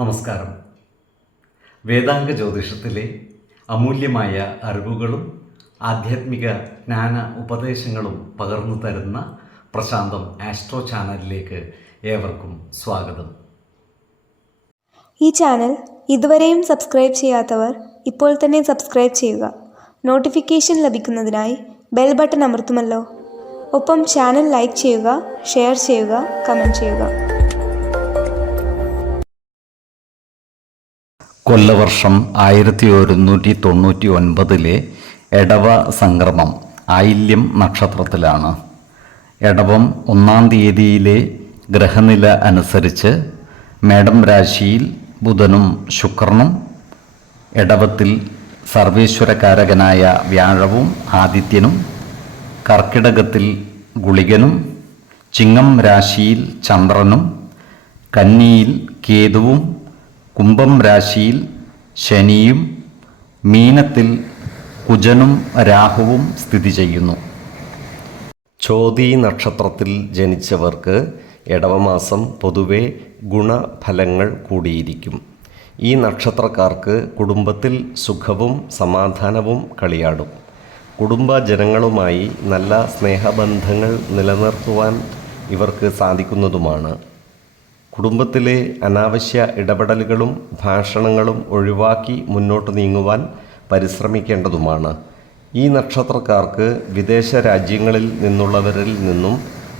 നമസ്കാരം. വേദാംഗ ജ്യോതിഷത്തിലെ അമൂല്യമായ അറിവുകളും ആധ്യാത്മിക ജ്ഞാന ഉപദേശങ്ങളും പകർന്നു തരുന്ന പ്രശാന്തം ആസ്ട്രോ ചാനലിലേക്ക് ഏവർക്കും സ്വാഗതം. ഈ ചാനൽ ഇതുവരെയും സബ്സ്ക്രൈബ് ചെയ്യാത്തവർ ഇപ്പോൾ തന്നെ സബ്സ്ക്രൈബ് ചെയ്യുക. നോട്ടിഫിക്കേഷൻ ലഭിക്കുന്നതിനായി ബെൽ ബട്ടൺ അമർത്തുമല്ലോ. ഒപ്പം ചാനൽ ലൈക്ക് ചെയ്യുക, ഷെയർ ചെയ്യുക, കമൻറ്റ് ചെയ്യുക. കൊല്ലവർഷം 1199 എടവ സംക്രമം ആയില്യം നക്ഷത്രത്തിലാണ്. എടവം 1-ാം തീയതിയിലെ ഗ്രഹനില അനുസരിച്ച് മേടം രാശിയിൽ ബുധനും ശുക്രനും, എടവത്തിൽ സർവേശ്വരകാരകനായ വ്യാഴവും ആദിത്യനും, കർക്കിടകത്തിൽ ഗുളികനും, ചിങ്ങം രാശിയിൽ ചന്ദ്രനും, കന്നിയിൽ കേതുവും, കുംഭം രാശിയിൽ ശനിയും, മീനത്തിൽ കുജനും രാഹുവും സ്ഥിതി ചെയ്യുന്നു. ചോതി നക്ഷത്രത്തിൽ ജനിച്ചവർക്ക് എടവമാസം പൊതുവെ ഗുണഫലങ്ങൾ കൂടിയിരിക്കും. ഈ നക്ഷത്രക്കാർക്ക് കുടുംബത്തിൽ സുഖവും സമാധാനവും കളിയാടും. കുടുംബജനങ്ങളുമായി നല്ല സ്നേഹബന്ധങ്ങൾ നിലനിർത്തുവാൻ ഇവർക്ക് സാധിക്കുന്നതുമാണ്. കുടുംബത്തിലെ അനാവശ്യ ഇടപെടലുകളും ഭാഷണങ്ങളും ഒഴിവാക്കി മുന്നോട്ട് നീങ്ങുവാൻ പരിശ്രമിക്കേണ്ടതുമാണ്. ഈ നക്ഷത്രക്കാർക്ക് വിദേശ രാജ്യങ്ങളിൽ നിന്നുള്ളവരിൽ നിന്നും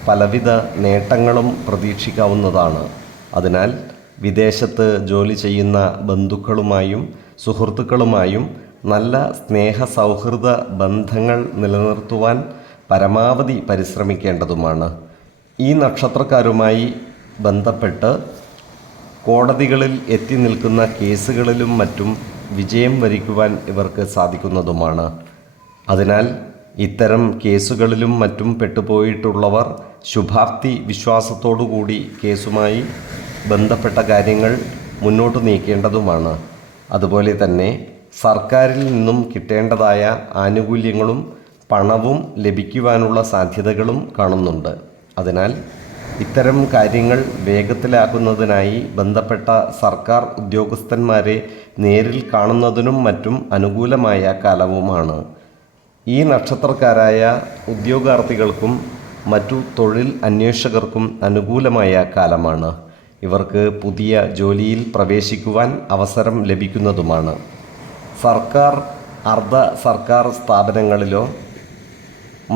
പലവിധ നേട്ടങ്ങളും പ്രതീക്ഷിക്കാവുന്നതാണ്. അതിനാൽ വിദേശത്ത് ജോലി ചെയ്യുന്ന ബന്ധുക്കളുമായും സുഹൃത്തുക്കളുമായും നല്ല സ്നേഹ സൗഹൃദ ബന്ധങ്ങൾ നിലനിർത്തുവാൻ പരമാവധി പരിശ്രമിക്കേണ്ടതുമാണ്. ഈ നക്ഷത്രക്കാരുമായി ബന്ധപ്പെട്ട് കോടതികളിൽ എത്തി നിൽക്കുന്ന കേസുകളിലും മറ്റും വിജയം വരിക്കുവാൻ ഇവർക്ക് സാധിക്കുന്നതുമാണ്. അതിനാൽ ഇത്തരം കേസുകളിലും മറ്റും പെട്ടുപോയിട്ടുള്ളവർ ശുഭാപ്തി വിശ്വാസത്തോടുകൂടി കേസുമായി ബന്ധപ്പെട്ട കാര്യങ്ങൾ മുന്നോട്ട് നീക്കേണ്ടതുമാണ്. അതുപോലെ തന്നെ സർക്കാരിൽ നിന്നും കിട്ടേണ്ടതായ ആനുകൂല്യങ്ങളും പണവും ലഭിക്കുവാനുള്ള സാധ്യതകളും കാണുന്നുണ്ട്. അതിനാൽ ഇത്തരം കാര്യങ്ങൾ വേഗത്തിലാക്കുന്നതിനായി ബന്ധപ്പെട്ട സർക്കാർ ഉദ്യോഗസ്ഥന്മാരെ നേരിൽ കാണുന്നതിനും മറ്റും അനുകൂലമായ കാലവുമാണ്. ഈ നക്ഷത്രക്കാരായ ഉദ്യോഗാർത്ഥികൾക്കും മറ്റു തൊഴിൽ അന്വേഷകർക്കും അനുകൂലമായ കാലമാണ്. ഇവർക്ക് പുതിയ ജോലിയിൽ പ്രവേശിക്കുവാൻ അവസരം ലഭിക്കുന്നതുമാണ്. സർക്കാർ, അർദ്ധ സർക്കാർ സ്ഥാപനങ്ങളിലോ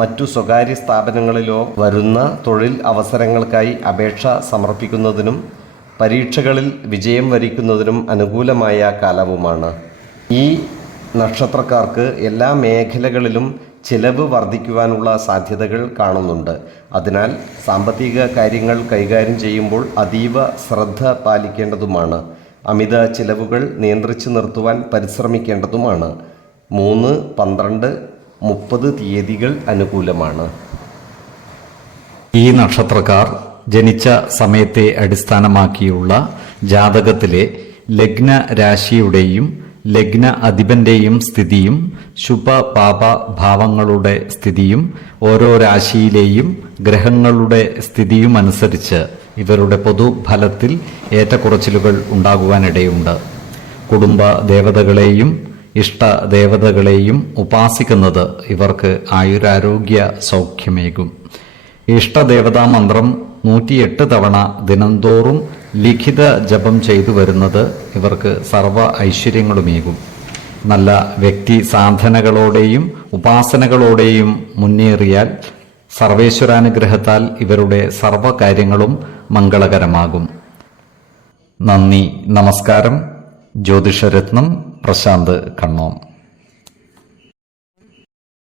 മറ്റു സ്വകാര്യ സ്ഥാപനങ്ങളിലോ വരുന്ന തൊഴിൽ അവസരങ്ങൾക്കായി അപേക്ഷ സമർപ്പിക്കുന്നതിനും പരീക്ഷകളിൽ വിജയം വരിക്കുന്നതിനും അനുകൂലമായ കാലവുമാണ്. ഈ നക്ഷത്രക്കാർക്ക് എല്ലാ മേഖലകളിലും ചിലവ് വർദ്ധിക്കുവാനുള്ള സാധ്യതകൾ കാണുന്നുണ്ട്. അതിനാൽ സാമ്പത്തിക കാര്യങ്ങൾ കൈകാര്യം ചെയ്യുമ്പോൾ അതീവ ശ്രദ്ധ പാലിക്കേണ്ടതുമാണ്. അമിത ചിലവുകൾ നിയന്ത്രിച്ചു നിർത്തുവാൻ പരിശ്രമിക്കേണ്ടതുമാണ്. 3, 12, 30 തീയതികൾ അനുകൂലമാണ്. ഈ നക്ഷത്രക്കാർ ജനിച്ച സമയത്തെ അടിസ്ഥാനമാക്കിയുള്ള ജാതകത്തിലെ ലഗ്ന രാശിയുടെയും ലഗ്ന അധിപന്റെയും സ്ഥിതിയും ശുഭ പാപ ഭാവങ്ങളുടെ സ്ഥിതിയും ഓരോ രാശിയിലെയും ഗ്രഹങ്ങളുടെ സ്ഥിതിയും അനുസരിച്ച് ഇവരുടെ പൊതുഫലത്തിൽ ഏറ്റക്കുറച്ചിലുകൾ ഉണ്ടാകുവാനിടയുണ്ട്. കുടുംബ ദേവതകളെയും ഇഷ്ടദേവതകളെയും ഉപാസിക്കുന്നത് ഇവർക്ക് ആയുരാരോഗ്യ സൗഖ്യമേകും. ഇഷ്ടദേവതാ മന്ത്രം 108 തവണ ദിനംതോറും ലിഖിത ജപം ചെയ്തു വരുന്നത് ഇവർക്ക് സർവ ഐശ്വര്യങ്ങളുമേകും. നല്ല വ്യക്തി സാധനകളോടെയും ഉപാസനകളോടെയും മുന്നേറിയാൽ സർവേശ്വരാനുഗ്രഹത്താൽ ഇവരുടെ സർവകാര്യങ്ങളും മംഗളകരമാകും. നന്ദി, നമസ്കാരം. ജ്യോതിഷരത്നം പ്രശാന്ത് കണ്ണോം.